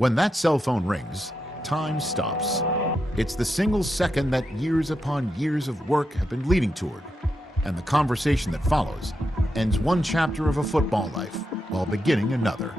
When that cell phone rings, time stops. It's the single second that years upon years of work have been leading toward, and the conversation that follows ends one chapter of a football life while beginning another.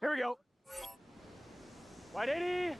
Here we go. Wide 80.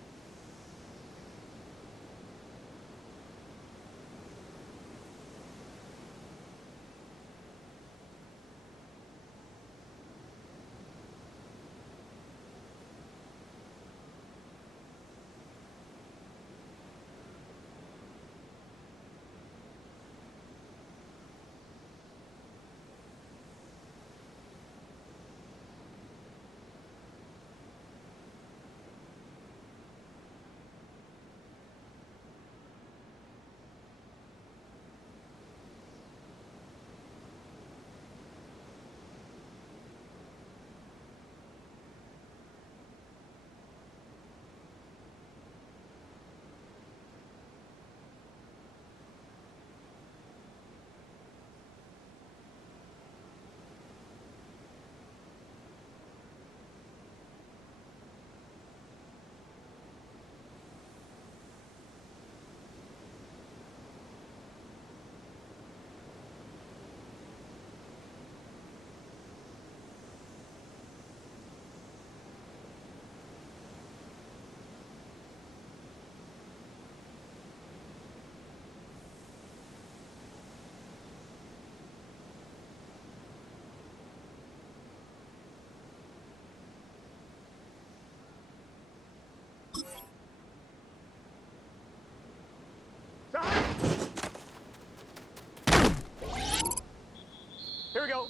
Here we go.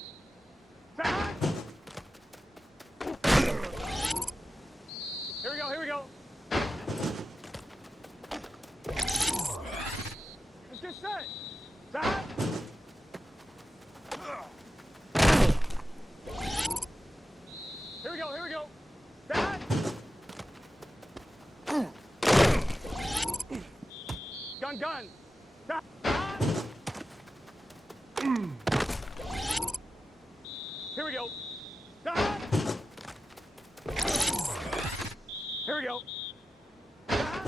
Side. Here we go, here we go. Let's get set. Side. Here we go, here we go. Side. Gun, gun. Side. Here we go. Stop. Here we go. Stop.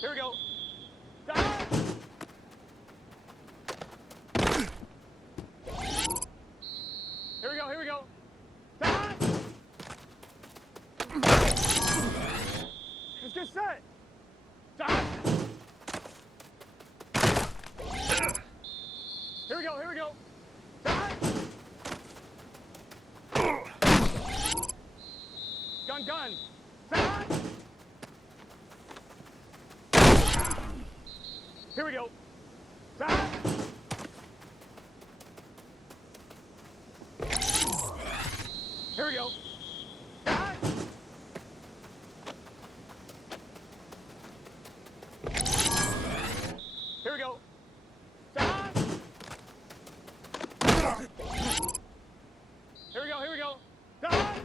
Here we go. Stop. Here we go. Here we go. Stop. Let's get set. Stop. Here we go, here we go. Stop. Gun, gun. Stop. Here we go. Stop. Here we go. Stop. Here we go. Stop. Here we go, here we go. Stop.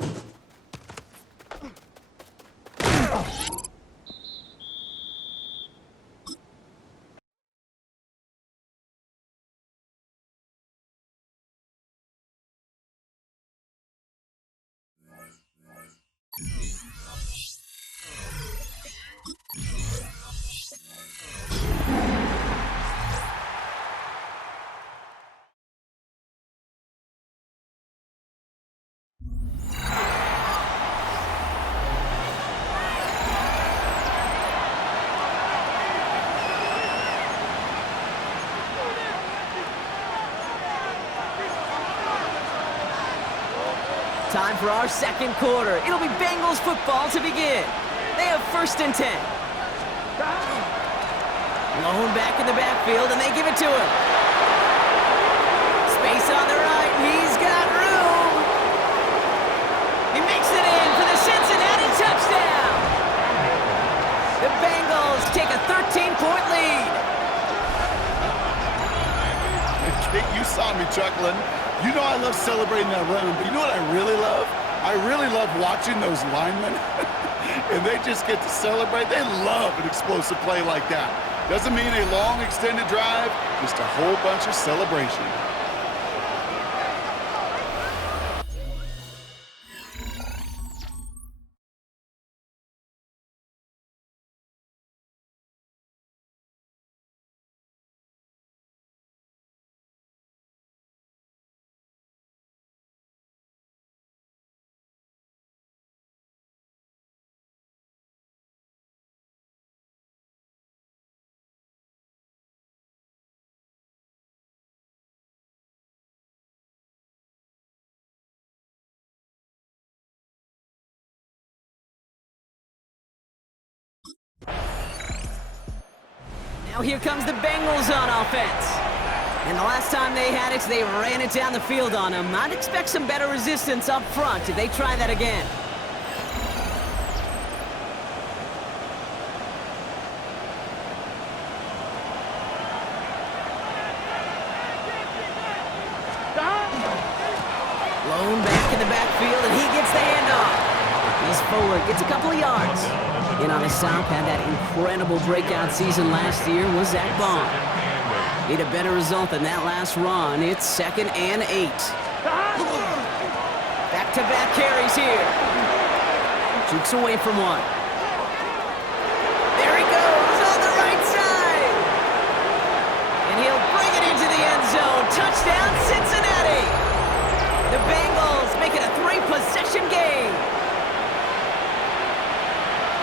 Time for our second quarter. It'll be Bengals football to begin. They have 1st and 10. Lone back in the backfield, and they give it to him. Space on the right. He's got room. He makes it in for the Cincinnati touchdown. The Bengals take a 13-point lead. Kate, you saw me chuckling. You know I love celebrating that run, but you know what I really love? I really love watching those linemen, and they just get to celebrate. They love an explosive play like that. Doesn't mean a long extended drive, just a whole bunch of celebration. Now here comes the Bengals on offense. And the last time they had it, they ran it down the field on them. I'd expect some better resistance up front if they try that again. Lone back in the backfield, and he gets the handoff. He's forward, gets a couple of yards. In on his stop, had that incredible breakout season last year, was Zach Bond. Need a better result than that last run. It's 2nd and 8. Back-to-back carries here. Jukes away from one. There he goes on the right side. And he'll bring it into the end zone. Touchdown, Cincinnati. The Bengals make it a 3-possession game.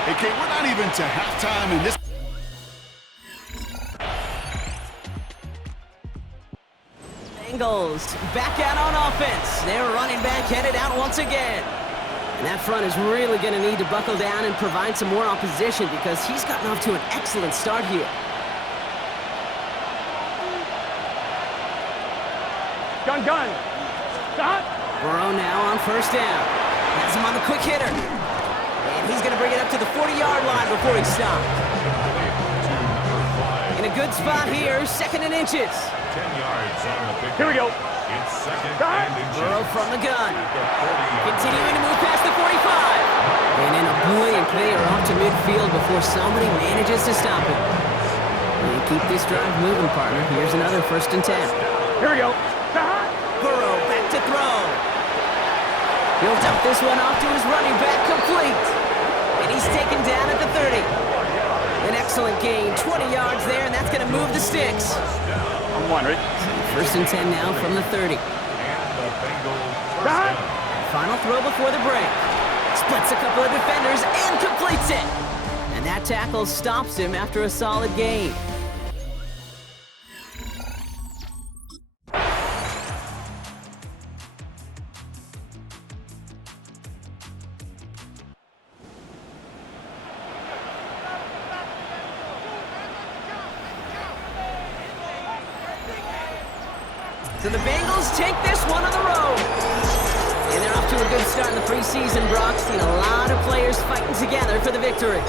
Hey, Kate, we're not even to halftime in this. Bengals back out on offense. Their running back headed out once again. And that front is really going to need to buckle down and provide some more opposition because he's gotten off to an excellent start here. Gun. Stop. Burrow now on 1st down. Has him on the quick hitter. And he's going to bring it up to the 40-yard line before he's stopped. In a good spot here, 2nd and inches. 10 yards on the pick. Here we go. It's 2nd and inches. Burrow from the gun. Continuing to move past the 45. And in a blink, they are off to midfield before somebody manages to stop him. And keep this drive moving, partner. Here's another 1st and 10. Here we go. Burrow back to throw. He'll dump this one off to his running back, complete. And he's taken down at the 30. An excellent gain, 20 yards there, and that's going to move the sticks. I'm wondering. 1st and 10 now from the 30. And the Bengals first down. Final throw before the break. Splits a couple of defenders and completes it. And that tackle stops him after a solid gain. So the Bengals take this one on the road. And they're off to a good start in the preseason, Brock. Seen a lot of players fighting together for the victory.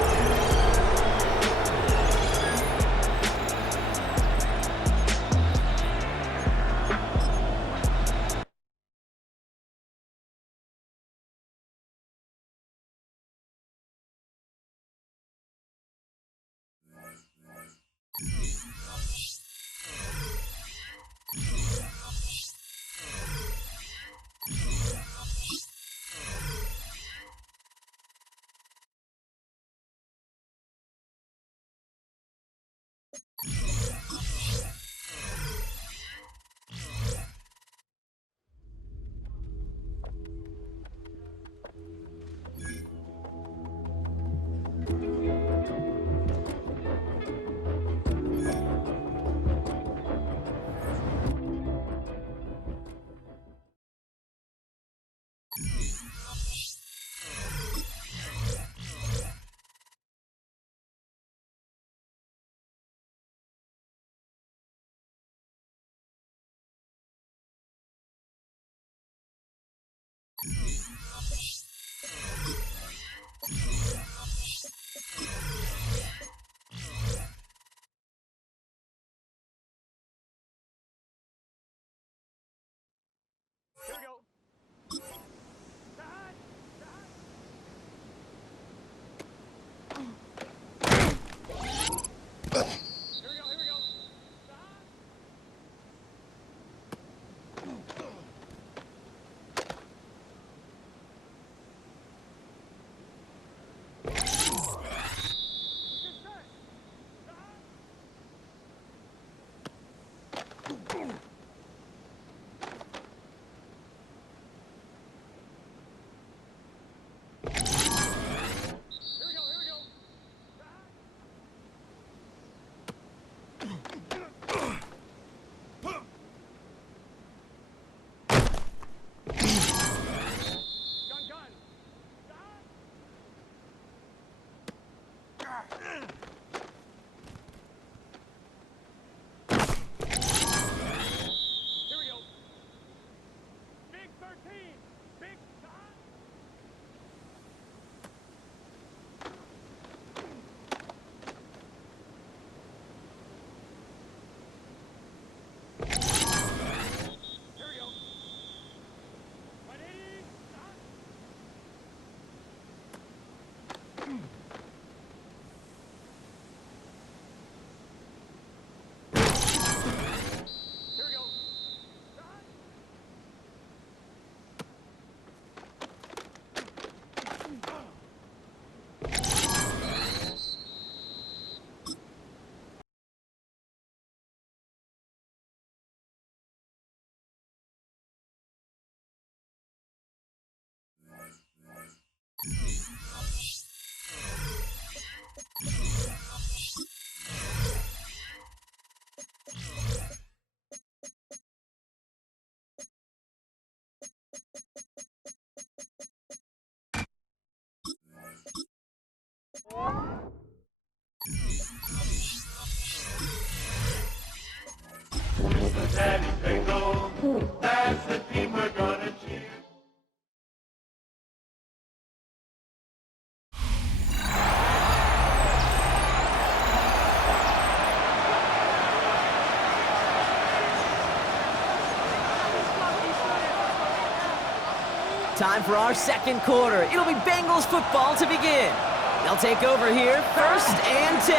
time for our second quarter. It'll be Bengals football to begin. They'll take over here, 1st and 10.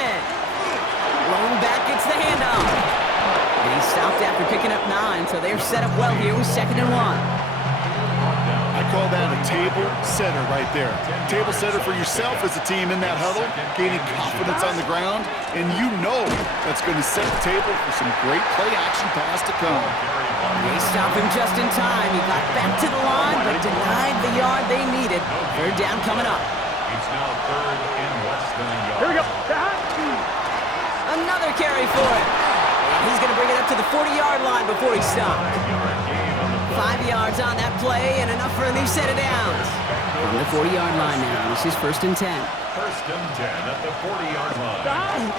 Lone back gets the handoff. And he stopped after picking up 9, so they're set up well here with 2nd and 1. I call that a table setter right there. Table setter for yourself as a team in that huddle, gaining confidence on the ground, and you know that's going to set the table for some great play-action pass to come. They stop him just in time. He got back to the line, but denied the yard they needed. 3rd down coming up. It's now 3rd and less than a yard. Here we go. Another carry for him. And he's going to bring it up to the 40-yard line before he stops. 5 yards on that play and enough for a new set of downs. On the 40-yard line now. This is 1st and 10. 1st and 10 at the 40-yard line.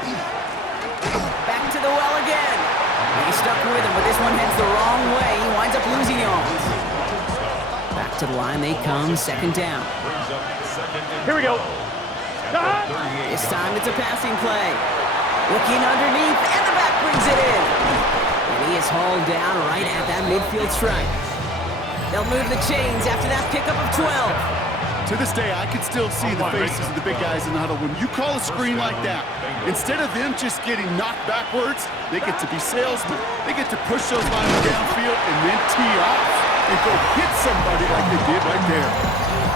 Back to the well again. He's stuck with him, but this one heads the wrong way. He winds up losing yards. Back to the line they come. 2nd down. Here we go. This time it's a passing play. Looking underneath, and the back brings it in. And he is hauled down right at that midfield stripe. They'll move the chains after that pickup of 12. To this day, I can still see the faces of the big guys in the huddle. When you call a screen like that, instead of them just getting knocked backwards, they get to be salesmen. They get to push those linemen downfield and then tee off and go hit somebody like they did right there.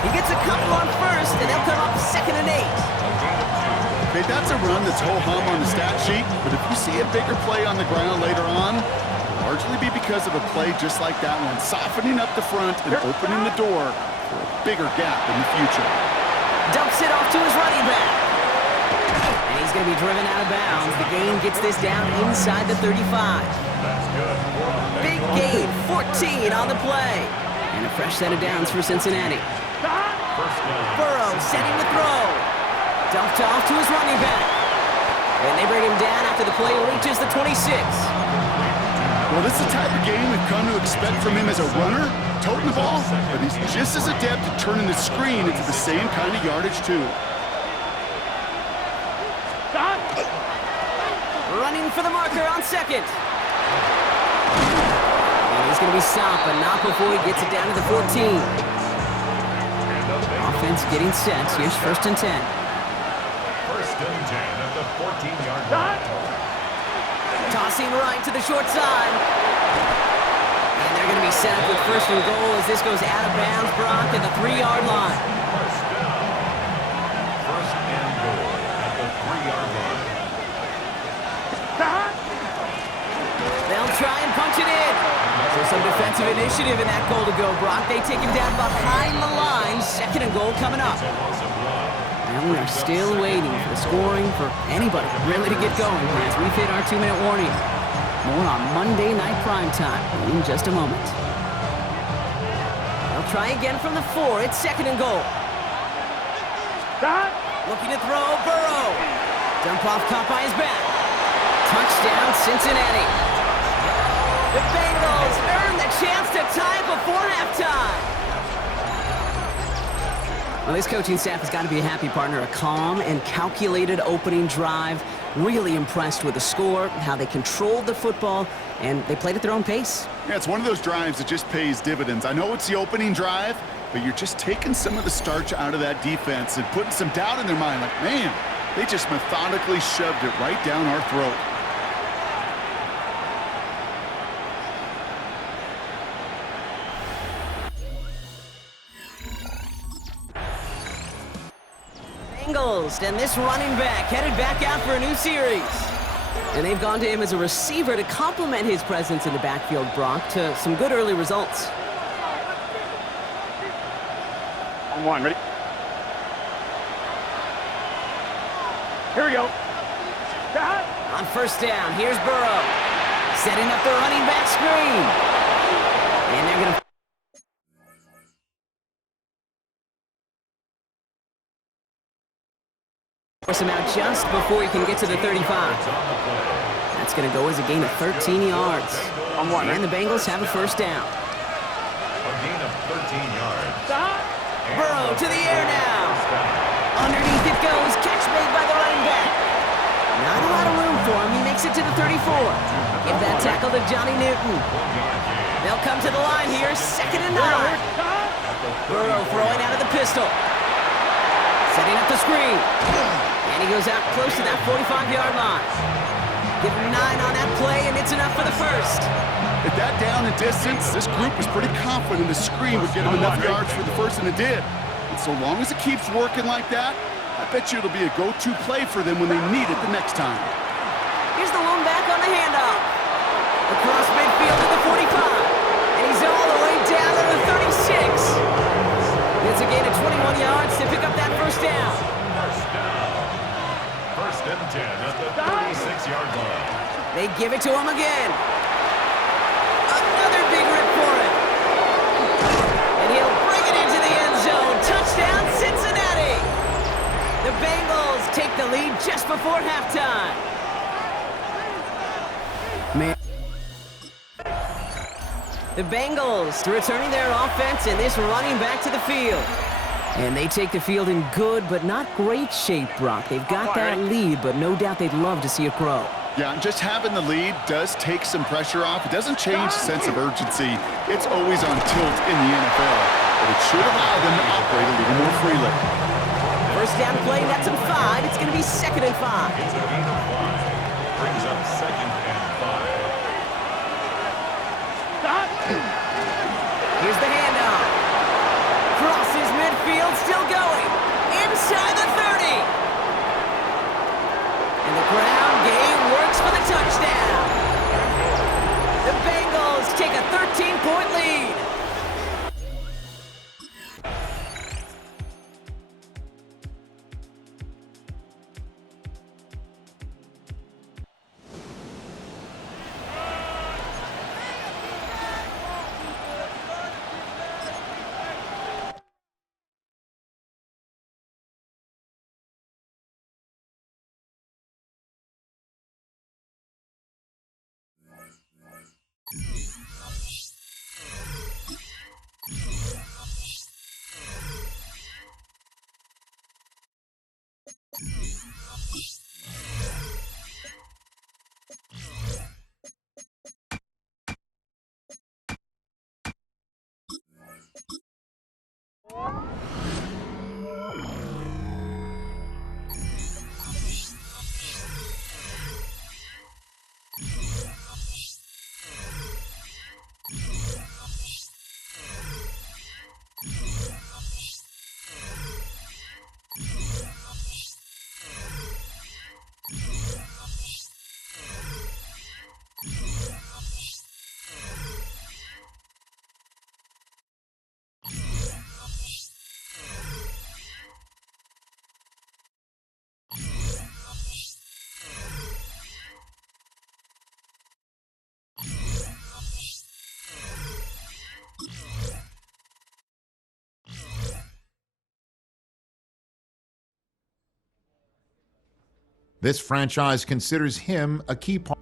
He gets a couple on 1st, and they'll come up 2nd and 8. Okay, that's a run that's ho-hum on the stat sheet, but if you see a bigger play on the ground later on, it'll largely be because of a play just like that one, softening up the front and opening the door for a bigger gap in the future. Dumps it off to his running back. And he's going to be driven out of bounds. The gain gets this down inside the 35. Big gain, 14 on the play. And a fresh set of downs for Cincinnati. Burrow setting the throw. Dumped off to his running back. And they bring him down after the play reaches the 26. Well, this is the type of game we've come to expect from him as a runner, toting the ball, but he's just as adept at turning the screen into the same kind of yardage, too. Running for the marker on 2nd. And he's going to be stopped, but not before he gets it down to the 14. Offense getting set. Here's 1st and 10. 1st and 10 at the 14-yard line. Tossing right to the short side. And they're going to be set up with 1st and goal as this goes out of bounds, Brock, at the 3-yard line. 1st and goal at the 3-yard line. They'll try and punch it in. So some defensive initiative in that goal to go, Brock. They take him down behind the line. 2nd and goal coming up. And we are still waiting for the scoring for anybody really to get going as we've hit our 2-minute warning. More on Monday Night Primetime in just a moment. They'll try again from the 4. It's 2nd and goal. Looking to throw, Burrow. Dump off caught by his back. Touchdown, Cincinnati. The Bengals earn the chance to tie before halftime. Well, this coaching staff has got to be a happy partner. A calm and calculated opening drive. Really impressed with the score, how they controlled the football, and they played at their own pace. Yeah, it's one of those drives that just pays dividends. I know it's the opening drive, but you're just taking some of the starch out of that defense and putting some doubt in their mind. Like, man, they just methodically shoved it right down our throat. And this running back headed back out for a new series. And they've gone to him as a receiver to complement his presence in the backfield, Brock, to some good early results. On 1, ready? Here we go. On 1st down, here's Burrow. Setting up the running back screen. And they're going to force him out just before he can get to the 35. That's going to go as a gain of 13 yards. And the Bengals have a 1st down. A gain of 13 yards. Burrow to the air now. Underneath it goes. Catch made by the running back. Not a lot of room for him. He makes it to the 34. Give that tackle to Johnny Newton. They'll come to the line here. 2nd and 9. Burrow throwing out of the pistol. Setting up the screen. And he goes out close to that 45-yard line. Give him 9 on that play, and it's enough for the first. At that down and distance, this group was pretty confident the screen would get him enough yards for the first, and it did. And so long as it keeps working like that, I bet you it'll be a go-to play for them when they need it the next time. Here's the lone back on the handoff. Across midfield to the 45. And he's all the way down to the 36. It's a gain of 21 yards to pick up that first down. First and 10 at the 36-yard line. They give it to him again. Another big rip for him. And he'll bring it into the end zone. Touchdown, Cincinnati. The Bengals take the lead just before halftime. The Bengals returning their offense and this running back to the field. And they take the field in good but not great shape, Brock. They've got that lead, but no doubt they'd love to see it grow. Yeah, and just having the lead does take some pressure off. It doesn't change the sense of urgency. It's always on tilt in the NFL, but it should allow them to operate a little more freely. First down play, that's a 5. It's going to be 2nd and 5. It's a gain of 5. Brings up 2nd and 5. Here's the handoff. Crosses midfield, still going. Inside the 30. And the ground game works for the touchdown. The Bengals take a 13-point lead. This franchise considers him a key part.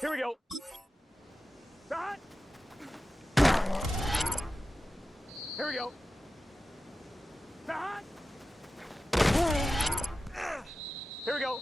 Here we go. Start. Here we go. Start. Here we go.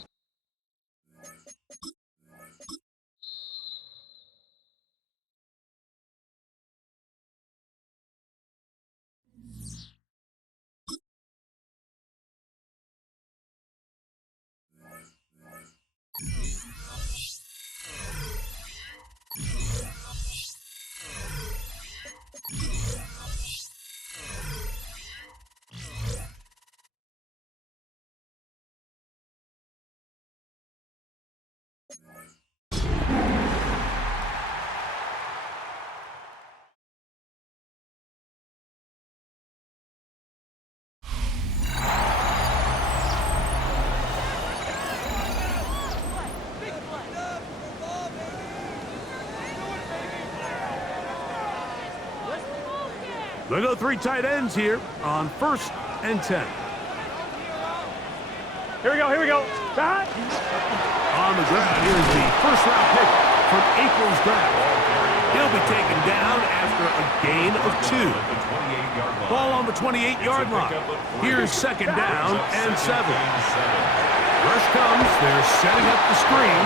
They go 3 tight ends here on 1st and 10. Here we go, here we go. Back. On the ground, here's the first-round pick from April's draft. He'll be taken down after a gain of 2. Ball on the 28-yard line. Here's 2nd down and 7. Rush comes. They're setting up the screen.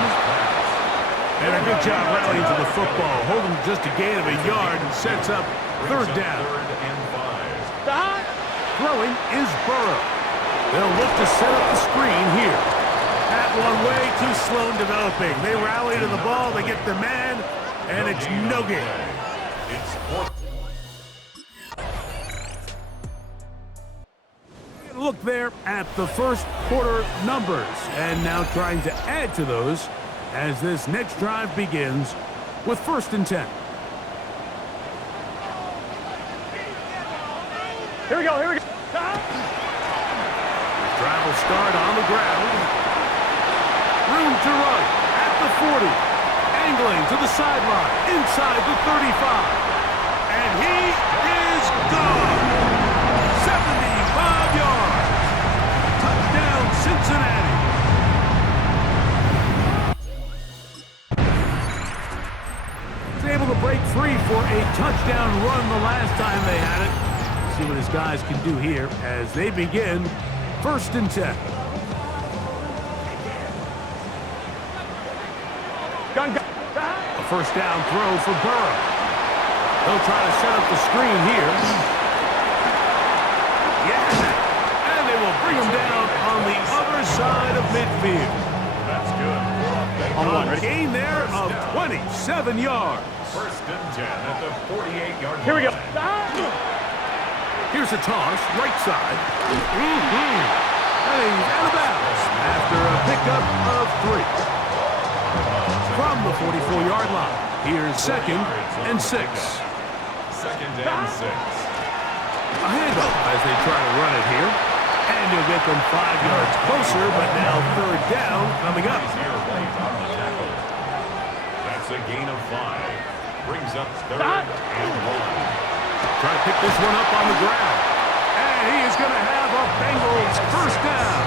And a good job rallying to the football. Holding just a gain of a yard and sets up 3rd down. Throwing is Burrow. They'll look to set up the screen here. That one way too slow in developing. They rally to the ball. They get the man, and it's no gain. Look there at the first quarter numbers, and now trying to add to those as this next drive begins with 1st and 10. Here we go, here we go. Drive will start on the ground. Room to run at the 40. Angling to the sideline, inside the 35. And he is gone. 75 yards. Touchdown, Cincinnati. He's able to break free for a touchdown run the last time they had it. See what his guys can do here as they begin 1st and 10. A 1st down throw for Burrow. They'll try to set up the screen here. Yeah, and they will bring him down on the other side of midfield. That's good. A gain there of 27 yards. 1st and 10 at the 48-yard line. Here we go. Here's a toss, right side. And he's out of bounds after a pickup of 3. From the 44-yard line, here's 2nd and 6. 2nd and 6. A handoff as they try to run it here. And you'll get them 5 yards closer, but now 3rd down coming up. Here late on the tackle. That's a gain of 5. Brings up 3rd and 1. Try to pick this one up on the ground. And he is going to have a Bengals 1st down.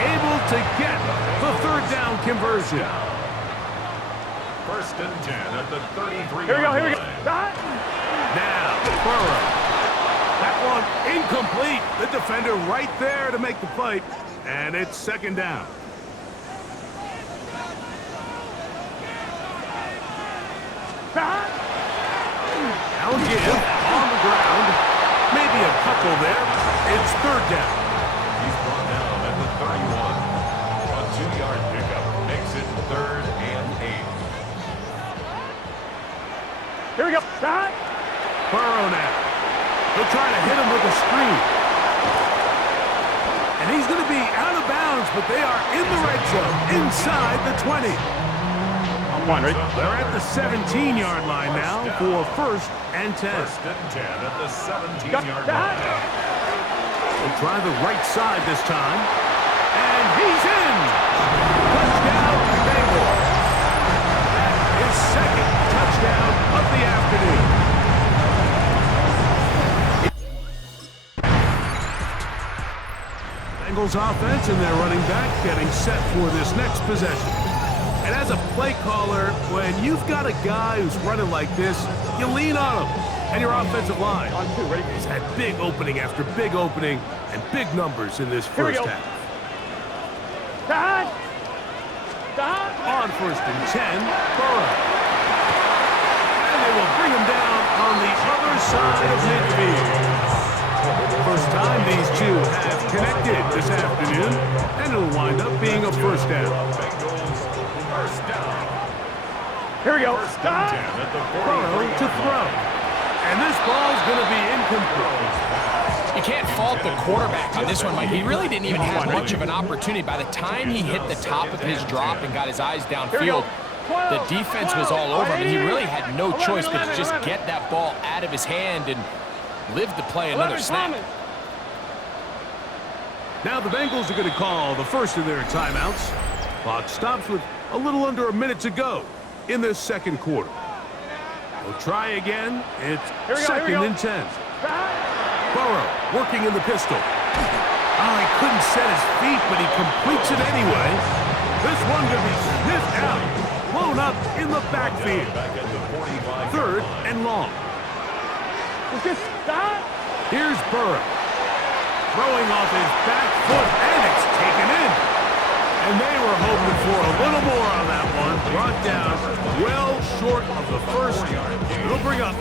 Able to get the 3rd down conversion. 1st and 10 at the 33-yard line. Here we go, here we go. Now, Burrow. That one incomplete. The defender right there to make the play. And it's 2nd down. Now again, on the ground. Maybe a couple there. It's 3rd down. He's brought down at the 31. A 2-yard pickup makes it 3rd and 8. Here we go. Burrow now. They'll try to hit him with a screen. And he's going to be out of bounds, but they are in the red zone, inside the 20. They're at the 17-yard line now for 1st and 10. 1st and 10 at the 17-yard line. They'll try the right side this time. And he's in. Touchdown, Bengals. That is 2nd touchdown of the afternoon. Bengals offense and their running back getting set for this next possession. And as a play caller, when you've got a guy who's running like this, you lean on him. And your offensive line has had big opening after big opening and big numbers in this first half. On 1st and 10, Burrow. And they will bring him down on the other side of midfield. First time these two have connected this afternoon, and it'll wind up being a 1st down. First down. Here we go. Burrow to throw. And this ball's going to be incomplete. You can't fault the quarterback on this one, Mike. He really didn't even have much of an opportunity. By the time he hit the top of his drop and got his eyes downfield, the defense was all over him, and he really had no choice but to just get that ball out of his hand and live to play another snap. Now the Bengals are going to call the first of their timeouts. Clock stops with a little under a minute to go in this 2nd quarter. We'll try again. It's 2nd and 10. Burrow working in the pistol. Oh, he couldn't set his feet, but he completes it anyway. This one could be sniffed out. Blown up in the backfield. 3rd and long. Just stop. Here's Burrow. Throwing off his back foot, and it's taken in. And they were hoping for a little more on that one. Brought down well short of the first. It'll bring up